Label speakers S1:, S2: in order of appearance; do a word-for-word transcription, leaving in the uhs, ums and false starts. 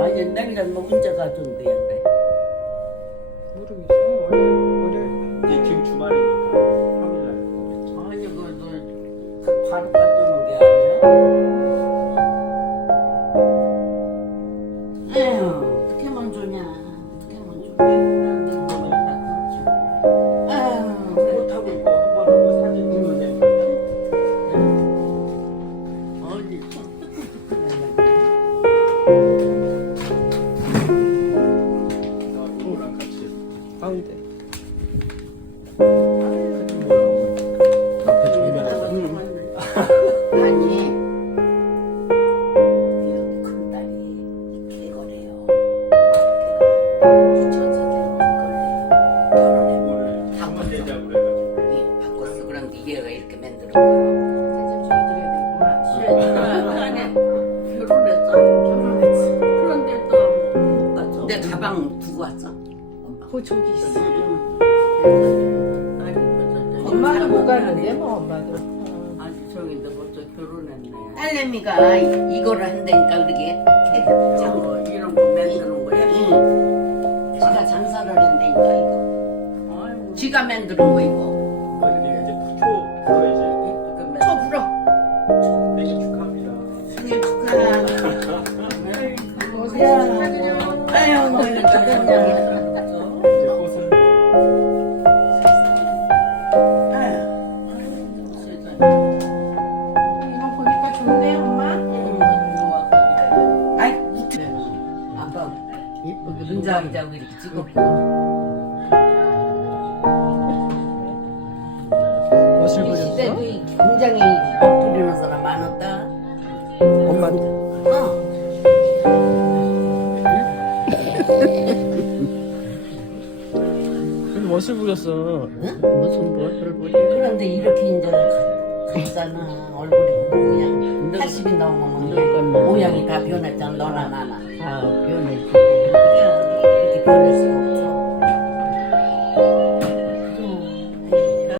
S1: 아니 내가 뭐 언제 가준 거야 그래.
S2: 모르겠어. 월요일, 월요일.
S3: 이제 지금 주말이니까 평일날 오겠죠.
S1: 아니 그너 바로 가주는 게 아니야? 에휴 어떻게만 주냐 어떻게만 주냐.
S3: 못하고 있고 한번 하고 사진 찍으면 되니까.
S1: 어디
S3: 이거랑 같이
S2: 가운데.
S3: 앞에 조이면서
S1: 아니 이렇게 큰 딸이 개거래요. 유치원생 때문에 이걸래요. 결혼해
S3: 한번 내자고 그래가지고.
S1: 이 바꿨어. 그런데 얘가 이렇게 만드는 거예요. 아니 결혼했어? 결혼했어. 그런데 또못 갔어. 내 가방 두고 왔어. 엄마.
S2: 그 저기 있어.
S1: 응. 아니 벌써
S2: 엄마도 못 가는데 뭐 엄마도.
S1: 아니 저기 너 벌써 결혼했네. 딸내미가 이거를 한다니까 그러게. 어, 이런 거 만드는 거야? 응. 지가 장사를 한다니까 이거. 아이고. 지가 만드는 거 이거.
S3: 그러니까 이제 표 풀어야지.
S1: 저 불어.
S3: 생일 축하합니다.
S1: 생일 축하.
S2: 어디야?
S1: 아유 뭐 이렇게 그냥.
S3: 이제 꽃은
S2: 이거 보니까 좋은데 엄마?
S1: 아이 아빠 예쁘게 눈자기자고 이렇게 찍었고.
S2: 멋을
S1: 이 시대도
S2: 부렸어?
S1: 이 굉장히 옷 부리는 사람 많았다.
S2: 엄마한테.
S1: 어.
S2: 근데 멋을 부렸어.
S1: 응? 무슨 뭘을 보지? 그런데 이렇게 이제 가- 갔잖아. 얼굴이 그냥 팔십이 넘으면 모양이 다 변했잖아. 너나 나나.
S4: 아, 변했지.
S1: 그래 이렇게 변했어.